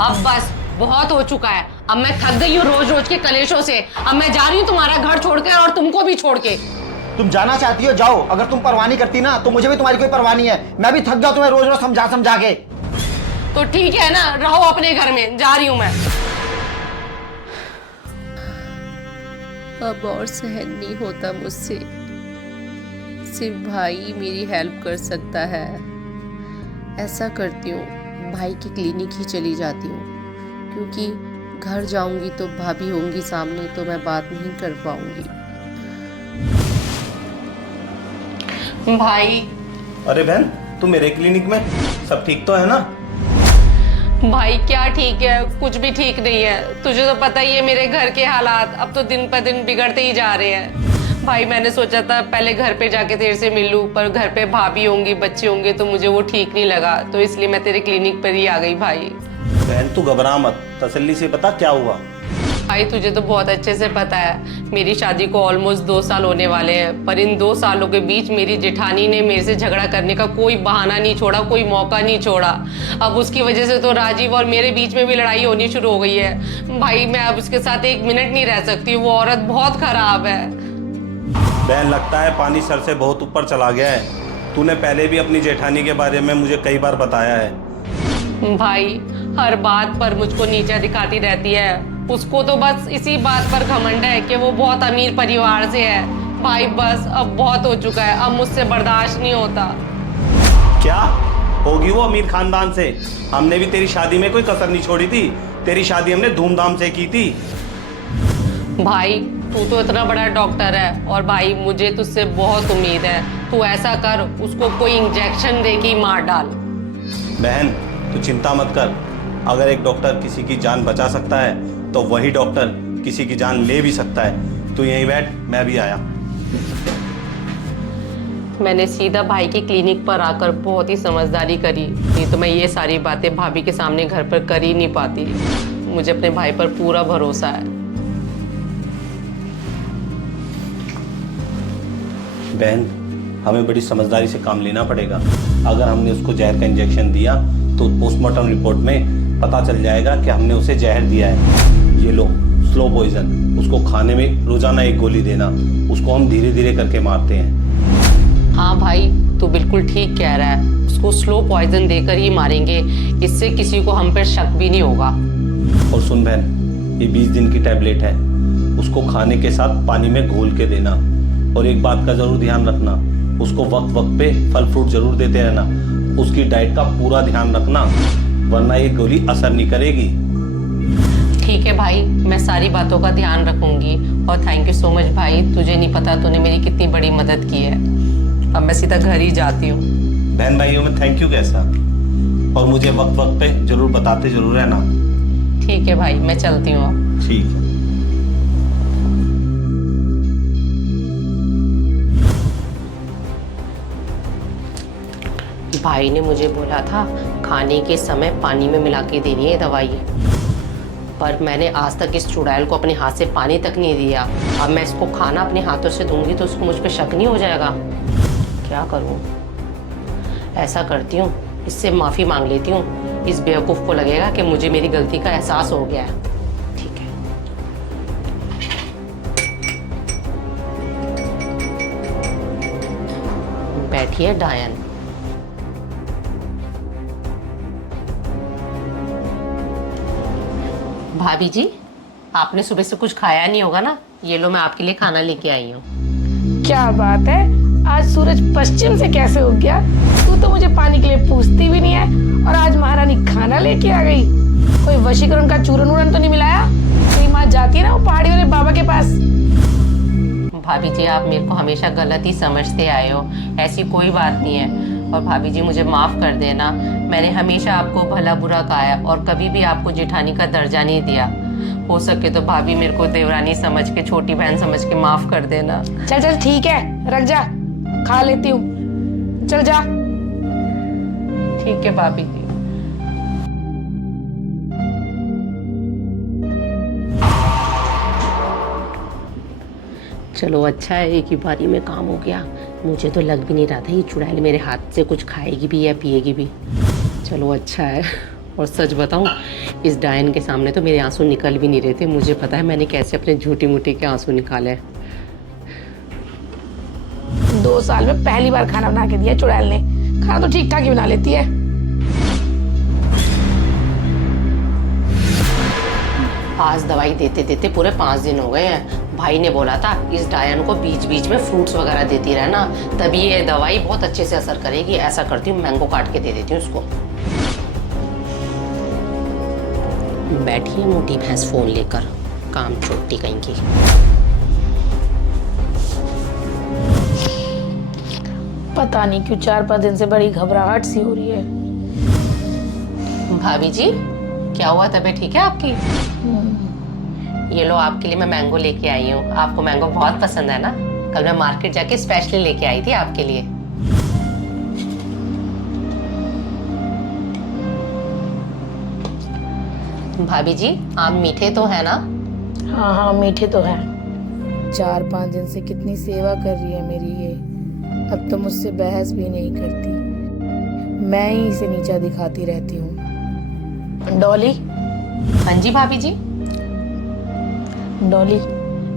अब बस बहुत हो चुका है। अब मैं थक गई हूँ रोज रोज के कलेशों से। अब मैं जा रही हूँ तुम्हारा घर छोड़ के और तुमको भी छोड़ के। तुम जाना चाहती हो जाओ, अगर तुम परवाह नहीं करती ना तो मुझे भी तुम्हारी कोई परवाह नहीं है। मैं भी थक गया तुम्हें रोज रोज समझा समझा के। तो ठीक है ना, रहो अपने घर में, जा रही हूँ मैं। अब और सहन नहीं होता मुझसे। सिर्फ भाई मेरी हेल्प कर सकता है। ऐसा करती हूँ, भाई की क्लिनिक ही चली जाती हूँ, क्योंकि घर जाऊंगी तो भाभी होंगी सामने तो मैं बात नहीं कर पाऊंगी। भाई। अरे बहन, तू मेरे क्लिनिक में, सब ठीक तो है ना? भाई क्या ठीक है, कुछ भी ठीक नहीं है। तुझे तो पता ही है मेरे घर के हालात अब तो दिन पर दिन बिगड़ते ही जा रहे हैं। भाई मैंने सोचा था पहले घर पे जाके तेरे से मिल लूं, पर घर पे भाभी होंगी, बच्चे होंगे तो मुझे वो ठीक नहीं लगा, तो इसलिए मैं तेरे क्लिनिक पर ही आ गई। भाई बहन तू घबरा मत, तसल्ली से बता क्या हुआ। भाई तुझे तो बहुत अच्छे से पता है मेरी शादी को ऑलमोस्ट 2 साल होने वाले हैं, पर इन 2 सालों के बीच मेरी जेठानी ने मेरे से झगड़ा करने का कोई बहाना नहीं छोड़ा, कोई मौका नहीं छोड़ा। अब उसकी वजह से तो राजीव और मेरे बीच में भी लड़ाई होनी शुरू हो गई है। भाई मैं अब उसके साथ 1 मिनट नहीं रह सकती, वो औरत बहुत खराब है। बहन लगता है पानी सर से बहुत ऊपर चला गया है। तूने पहले भी अपनी जेठानी के बारे में मुझे कई बार बताया है। भाई हर बात पर मुझको नीचा दिखाती रहती है। उसको तो बस इसी बात पर घमंड है कि वो बहुत अमीर परिवार से है। भाई बस अब बहुत हो चुका है, अब मुझसे बर्दाश्त नहीं होता। क्या होगी वो अमीर खानदान से? हमने भी तेरी शादी में कोई कसर नहीं छोड़ी थी। तेरी शादी हमने धूमधाम से की थी। भाई तू तो इतना बड़ा डॉक्टर है और भाई मुझे तुझसे बहुत उम्मीद है। तू ऐसा कर, उसको कोई इंजेक्शन दे के मार डाल। बहन तू चिंता मत कर, अगर एक डॉक्टर किसी की जान बचा सकता है तो वही डॉक्टर किसी की जान ले भी सकता है। तू यहीं बैठ, मैं भी आया। मैंने सीधा भाई की क्लिनिक पर आकर बहुत ही समझदारी करी, नहीं तो मैं ये सारी बातें भाभी के सामने घर पर कर ही नहीं पाती। मुझे अपने भाई पर पूरा भरोसा है। बहन हमें बड़ी समझदारी से काम लेना पड़ेगा। अगर हमने उसको जहर का इंजेक्शन दिया तो पोस्टमार्टम रिपोर्ट में पता चल जाएगा कि हमने उसे जहर दिया है। ये लो स्लो पॉइजन, उसको खाने में रोजाना 1 गोली देना। उसको हम धीरे धीरे करके मारते हैं। हाँ भाई तू बिल्कुल ठीक कह रहा है, उसको स्लो पॉइजन देकर ही मारेंगे, इससे किसी को हम पर शक भी नहीं होगा। और सुन बहन, ये 20 दिन की टैबलेट है, उसको खाने के साथ पानी में घोल के देना। और एक बात का जरूर ध्यान रखना, उसको वक्त वक्त पे फल फ्रूट जरूर देते रहना। उसकी डाइट का पूरा ध्यान रखना, वरना ये गोली असर नहीं करेगी। ठीक है भाई, मैं सारी बातों का ध्यान रखूंगी। और थैंक यू सो मच भाई, तुझे नहीं पता तूने मेरी कितनी बड़ी मदद की है। अब मैं सीधा घर ही जाती हूँ। बहन भाइयों में थैंक यू कैसा, और मुझे वक्त वक्त पे जरूर बताते जरूर रहना। ठीक है भाई, मैं चलती हूँ अब। ठीक है। भाई ने मुझे बोला था खाने के समय पानी में मिला के देनी है दवाई, पर मैंने आज तक इस चुड़ैल को अपने हाथ से पानी तक नहीं दिया। अब मैं इसको खाना अपने हाथों से दूंगी तो उसको मुझ पे शक नहीं हो जाएगा। क्या करूं? ऐसा करती हूँ, इससे माफ़ी मांग लेती हूँ। इस बेवकूफ़ को लगेगा कि मुझे मेरी गलती का एहसास हो गया है। ठीक है। बैठिए डायन। भाभी जी, आपने सुबह से कुछ खाया नहीं होगा ना? ये लो मैं आपके लिए खाना लेके आई हूँ। क्या बात है, आज सूरज पश्चिम से कैसे उग गया? तू तो मुझे पानी के लिए पूछती भी नहीं है और आज महारानी खाना लेके आ गई। कोई वशीकरण का चूरन वूरन तो नहीं मिलाया? तेरी माँ जाती है ना वो पहाड़ी वाले बाबा के पास। भाभी जी आप मेरे को हमेशा गलत ही समझते आए हो, ऐसी कोई बात नहीं है। और भाभी जी मुझे माफ़ कर देना, मैंने हमेशा आपको भला बुरा कहा है और कभी भी आपको जेठानी का दर्जा नहीं दिया। हो सके तो भाभी मेरे को देवरानी समझ के, छोटी बहन समझ के माफ़ कर देना। चल चल ठीक है, रख जा, खा लेती हूँ, चल जा। ठीक है भाभी जी। चलो अच्छा है, एक ही बारी में काम हो गया। मुझे तो लग भी नहीं रहा था ये चुड़ैल मेरे हाथ से कुछ खाएगी भी या पिएगी भी। चलो अच्छा है। और सच बताऊं, इस डायन के सामने तो मेरे आंसू निकल भी नहीं रहे थे। मुझे पता है मैंने कैसे अपने झूठी मूठी के आंसू निकाले हैं। 2 साल में पहली बार खाना बना के दिया चुड़ैल ने। खाना तो ठीक ठाक ही बना लेती है। आज दवाई देते देते पूरे 5 दिन हो गए हैं। भाई ने बोला था इस डायन को बीच बीच में फ्रूट्स वगैरह देती रहना, तभी ये दवाई बहुत अच्छे से असर करेगी। ऐसा करती हूँ, मैंगो काट के दे देती हूँ उसको। बैठी है मोटी भैंस फोन लेकर, काम छोटी कहीं की। पता नहीं क्यों 4-5 दिन से बड़ी घबराहट सी हो रही है। भाभी जी, क्या हुआ? तबीयत ठीक है आपकी? ये लो, आपके लिए मैं मैंगो लेके आई हूँ। आपको मैंगो बहुत पसंद है ना? कल मैं मार्केट जाके स्पेशली लेके आई थी आपके लिए। भाभी जी, आम मीठे तो है ना? हाँ हाँ, मीठे तो है। 4-5 दिन से कितनी सेवा कर रही है मेरी ये। अब तो मुझसे बहस भी नहीं करती, मैं ही इसे नीचा दिखाती रहती हूँ। डॉली। हाँ जी भाभी जी। डॉली,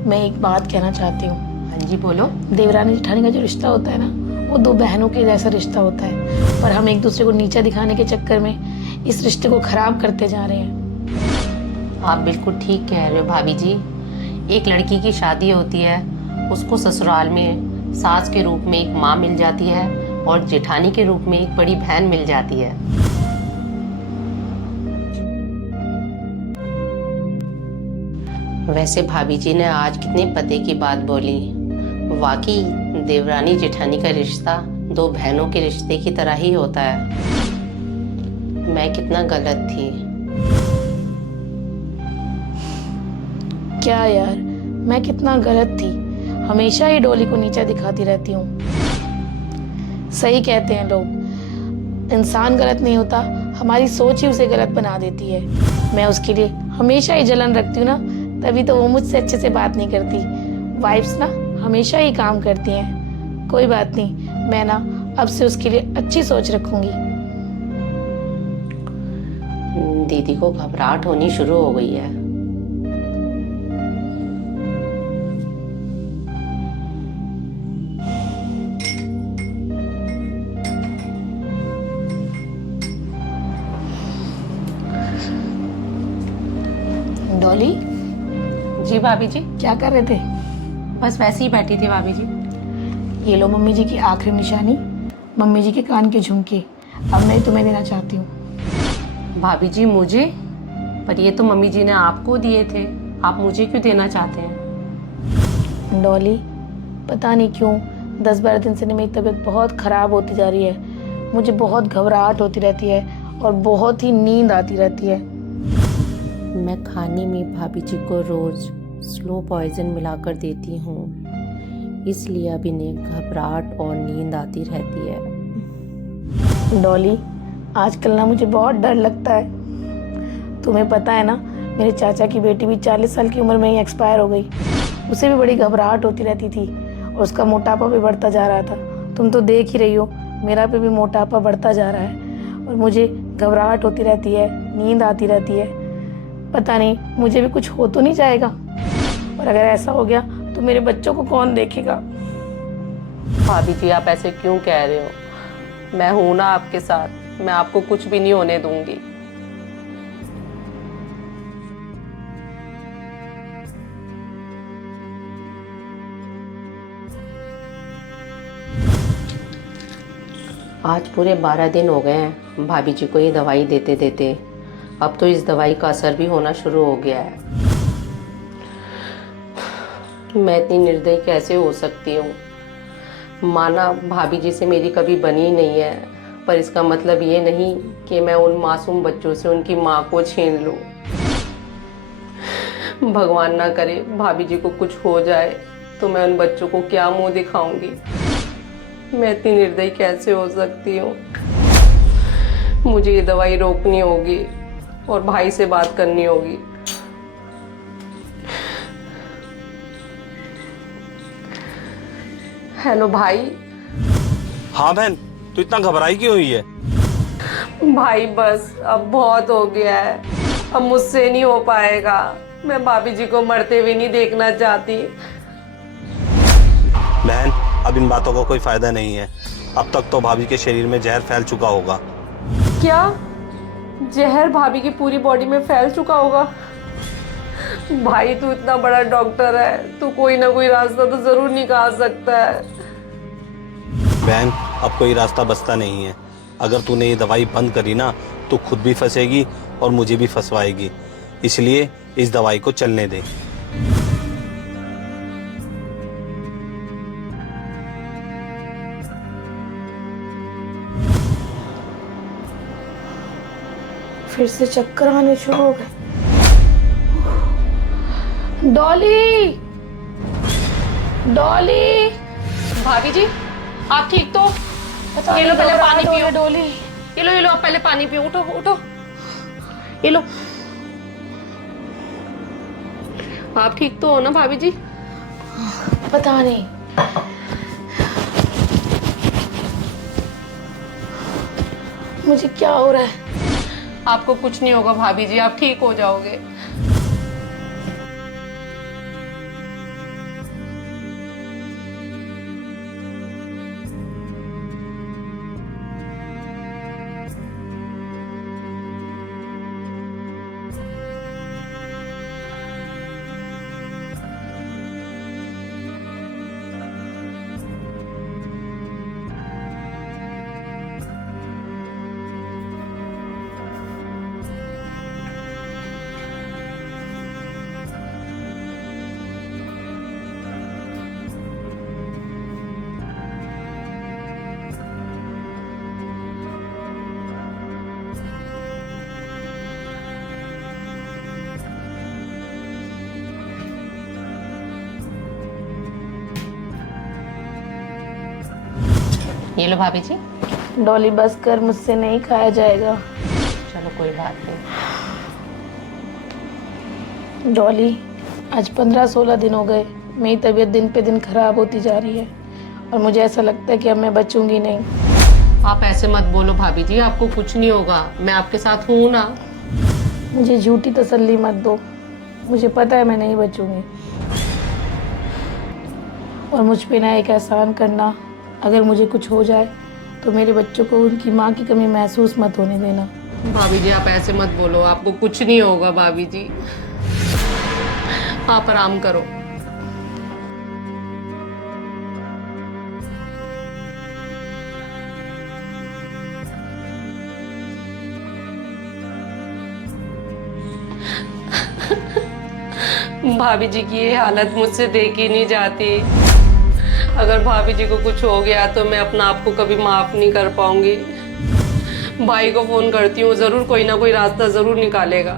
मैं एक बात कहना चाहती हूँ। हाँ जी बोलो। देवरानी जेठानी का जो रिश्ता होता है ना, वो 2 बहनों के जैसा रिश्ता होता है, पर हम एक दूसरे को नीचा दिखाने के चक्कर में इस रिश्ते को खराब करते जा रहे हैं। आप बिल्कुल ठीक कह रहे हो भाभी जी। एक लड़की की शादी होती है, उसको ससुराल में सास के रूप में एक माँ मिल जाती है और जेठानी के रूप में एक बड़ी बहन मिल जाती है। वैसे भाभी जी ने आज कितने पते की बात बोली। वाकई देवरानी जेठानी का रिश्ता 2 बहनों के रिश्ते की तरह ही होता है। मैं कितना गलत थी। क्या यार, मैं कितना गलत थी। हमेशा ही डॉली को नीचा दिखाती रहती हूँ। सही कहते हैं लोग, इंसान गलत नहीं होता, हमारी सोच ही उसे गलत बना देती है। मैं उसके लिए हमेशा ही जलन रखती हूँ ना, तभी तो वो मुझसे अच्छे से बात नहीं करती। वाइफ्स ना हमेशा ही काम करती हैं। कोई बात नहीं, मैं ना अब से उसके लिए अच्छी सोच रखूंगी। दीदी को घबराहट होनी शुरू हो गई है। डॉली। जी भाभी जी। क्या कर रहे थे? बस वैसे ही बैठी थी भाभी जी। ये लो मम्मी जी की आखिरी निशानी, मम्मी जी के कान के झुमके। अब मैं तुम्हें देना चाहती हूँ। भाभी जी मुझे? पर ये तो मम्मी जी ने आपको दिए थे, आप मुझे क्यों देना चाहते हैं? डॉली, पता नहीं क्यों 10-12 दिन से मेरी तबीयत बहुत ख़राब होती जा रही है। मुझे बहुत घबराहट होती रहती है और बहुत ही नींद आती रहती है। मैं खाने में भाभी जी को रोज़ स्लो पॉइजन मिलाकर देती हूँ, इसलिए अब इन्हें घबराहट और नींद आती रहती है। डॉली, आजकल ना मुझे बहुत डर लगता है। तुम्हें पता है ना, मेरे चाचा की बेटी भी 40 साल की उम्र में ही एक्सपायर हो गई। उसे भी बड़ी घबराहट होती रहती थी और उसका मोटापा भी बढ़ता जा रहा था। तुम तो देख ही रही हो, मेरा पे भी मोटापा बढ़ता जा रहा है और मुझे घबराहट होती रहती है, नींद आती रहती है। पता नहीं मुझे भी कुछ हो तो नहीं जाएगा, और अगर ऐसा हो गया तो मेरे बच्चों को कौन देखेगा? भाभी जी आप ऐसे क्यों कह रहे हो? मैं हूं ना आपके साथ, मैं आपको कुछ भी नहीं होने दूंगी। आज पूरे 12 दिन हो गए हैं भाभी जी को ये दवाई देते देते। अब तो इस दवाई का असर भी होना शुरू हो गया है। मैं इतनी निर्दयी कैसे हो सकती हूँ? माना भाभी जी से मेरी कभी बनी नहीं है, पर इसका मतलब ये नहीं कि मैं उन मासूम बच्चों से उनकी माँ को छीन लूँ। भगवान ना करे भाभी जी को कुछ हो जाए तो मैं उन बच्चों को क्या मुंह दिखाऊंगी? मैं इतनी निर्दयी कैसे हो सकती हूँ? मुझे ये दवाई रोकनी होगी और भाई से बात करनी होगी। हेलो भाई। हाँ बहन, तू इतना घबराई क्यों हुई है? भाई बस अब बहुत हो गया है, अब मुझसे नहीं हो पाएगा। मैं भाभी जी को मरते हुए नहीं देखना चाहती। बहन, अब इन बातों का कोई फायदा नहीं है। अब तक तो भाभी के शरीर में जहर फैल चुका होगा। क्या जहर भाभी की पूरी बॉडी में फैल चुका होगा? भाई तू इतना बड़ा डॉक्टर है, तू कोई ना कोई रास्ता तो जरूर निकाल सकता है। बहन, अब कोई रास्ता बचता नहीं है। अगर तूने ये दवाई बंद करी ना तो खुद भी फंसेगी और मुझे भी फंसवाएगी। इसलिए इस दवाई को चलने दे। फिर से चक्कर आने शुरू हो गए। डॉली, डॉली, भाभी जी आप ठीक तो? पता ये लो नहीं पहले घबराहट पानी हो पियो। गई डॉली। ये लो आप पहले पानी पियो। उठो उठो, ये लो। आप ठीक तो हो ना भाभी जी? पता नहीं, मुझे क्या हो रहा है। आपको कुछ नहीं होगा भाभी जी, आप ठीक हो जाओगे। ये लो भाभी जी। डॉली बस कर, मुझसे नहीं खाया जाएगा। चलो कोई बात नहीं। डॉली, आज 15-16 दिन हो गए, मेरी तबीयत दिन पे दिन खराब होती जा रही है और मुझे ऐसा लगता है कि अब मैं बचूंगी नहीं। आप ऐसे मत बोलो भाभी जी, आपको कुछ नहीं होगा, मैं आपके साथ हूँ ना। मुझे झूठी तसल्ली मत दो, मुझे पता है मैं नहीं बचूंगी। और मुझ पे ना एक एहसान करना, अगर मुझे कुछ हो जाए तो मेरे बच्चों को उनकी माँ की कमी महसूस मत होने देना। भाभी जी आप ऐसे मत बोलो, आपको कुछ नहीं होगा भाभी जी, आप आराम करो। भाभी जी की ये हालत मुझसे देखी नहीं जाती। अगर भाभी जी को कुछ हो गया तो मैं अपना आप को कभी माफ नहीं कर पाऊंगी। भाई को फोन करती हूँ, जरूर कोई ना कोई रास्ता जरूर निकालेगा।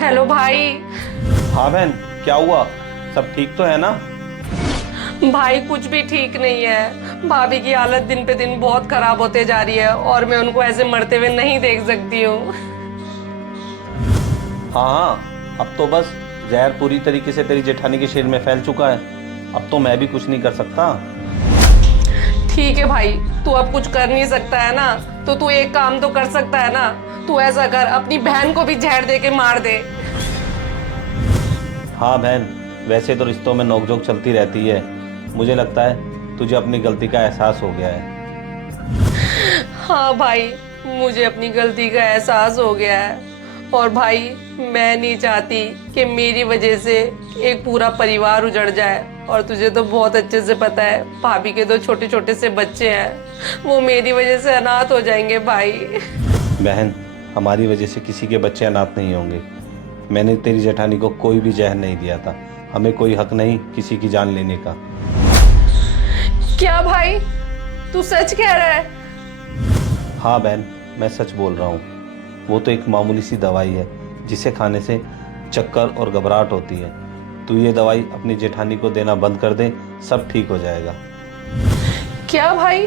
हेलो भाई। हाँ बहन, क्या हुआ? सब ठीक तो है ना? भाई कुछ भी ठीक नहीं है, भाभी की हालत दिन पे दिन बहुत खराब होते जा रही है और मैं उनको ऐसे मरते हुए नहीं देख सकती हूँ। हाँ, अब तो बस जहर पूरी तरीके से तेरी जेठानी के शरीर में फैल चुका है। अब तो मैं भी कुछ नहीं कर सकता। ठीक है भाई, तू अब कुछ कर नहीं सकता है ना, तो तू एक काम तो कर सकता है ना। तू ऐसा कर, अपनी बहन को भी जहर दे के मार दे। हाँ बहन, वैसे तो रिश्तों में नोकझोंक चलती रहती है। मुझे लगता है तुझे अपनी गलती का एहसास हो गया है। हाँ भाई, मुझे अपनी गलती का एहसास हो गया है और भाई मैं नहीं चाहती कि मेरी वजह से एक पूरा परिवार उजड़ जाए। और तुझे तो बहुत अच्छे से पता है, भाभी के 2 छोटे छोटे से बच्चे हैं, वो मेरी वजह से अनाथ हो जाएंगे भाई। बहन, हमारी वजह से किसी के बच्चे अनाथ नहीं होंगे। मैंने तेरी जेठानी को कोई भी जहर नहीं दिया था। हमें कोई हक नहीं किसी की जान लेने का। क्या भाई, तू सच कह रहा है? हाँ बहन, मैं सच बोल रहा हूँ। वो तो एक मामूली सी दवाई है जिसे खाने से चक्कर और घबराहट होती है। तू ये दवाई अपनी जेठानी को देना बंद कर दे, सब ठीक हो जाएगा। क्या भाई,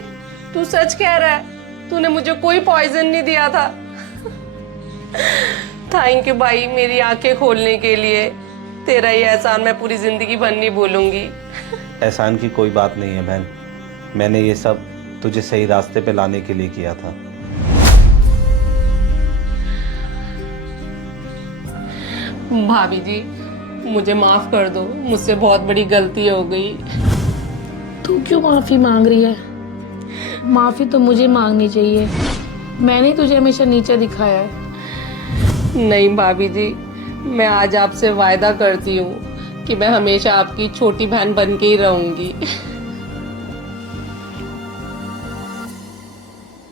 तू सच कह रहा है? तूने मुझे कोई पॉइजन नहीं दिया था? थैंक यू भाई, मेरी आंखें खोलने के लिए। तेरा ये एहसान मैं पूरी जिंदगी भर नहीं भूलूंगी। एहसान की कोई बात नहीं है बहन। मैंने ये सब तुझे सही रास्ते पे लाने के लिए किया था। भाभी जी, मुझे माफ कर दो, मुझसे बहुत बड़ी गलती हो गई। तू क्यों माफी मांग रही है? माफी तो मुझे मांगनी चाहिए, मैंने तुझे हमेशा नीचा दिखाया है। नहीं भाभी जी, मैं आज आपसे वायदा करती हूँ कि मैं हमेशा आपकी छोटी बहन बन के ही रहूंगी।